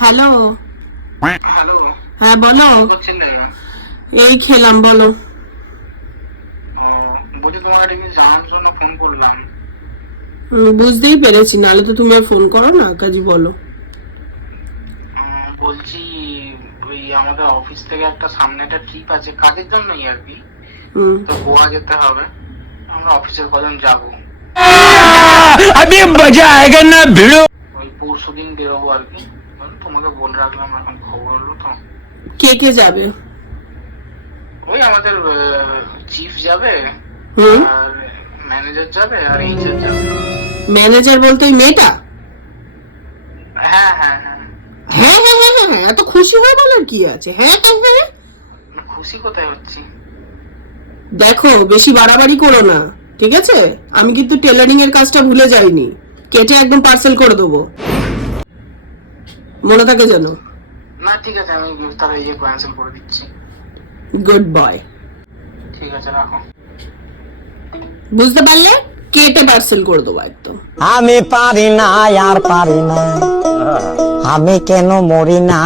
Hello. Hello. হ্যাঁ বলো। এই খেলাম, বলো। বলি তোমাকে একটা জিনিস জানানোর জন্য ফোন করলাম। বুঝতেই পেরেছি, নাহলে তো তুমি আর ফোন করো না, কাজী বলো। বলছি, ওই আমাদের অফিস থেকে একটা সামনে একটা ট্রিপ আছে, কাজের জন্যই আর কি। তো গোয়া যেতে হবে, আমরা অফিসের কজন যাবো। अभी मजा आएगा ना भिड़ो। ওই পরশু দিন বেরোবো আর কি। তোমাকে বলে রাখলাম, এখন খবর হলো তো। কে কে যাবে? ওই আমাদের চিফ যাবে, আর ম্যানেজার যাবে, আর এইচআর যাবে। ম্যানেজার বলতে ওই মেয়েটা? হ্যাঁ হ্যাঁ হ্যাঁ। হ্যাঁ হ্যাঁ হ্যাঁ হ্যাঁ, এত খুশি হয়ে বলার কি আছে? হ্যাঁ হ্যাঁ হ্যাঁ। খুশি কোথায় হচ্ছি? দেখো, বেশি বাড়াবাড়ি করো না, ঠিক আছে? আমি কিন্তু টেলারিং এর কাজটা ভুলে যাইনি, কেটে একদম পার্সেল করে দেবো, মনে থাকে যেন। না ঠিক আছে, আমি তাহলে ইয়ে ক্যান্সেল করে দিচ্ছি। Good boy. ঠিক আছে, রাখো। বুঝতে পারলে? কেটে পার্সেল করে দেবো একদম। আমি পারি না আর পারি না, আমি কেন মরি না।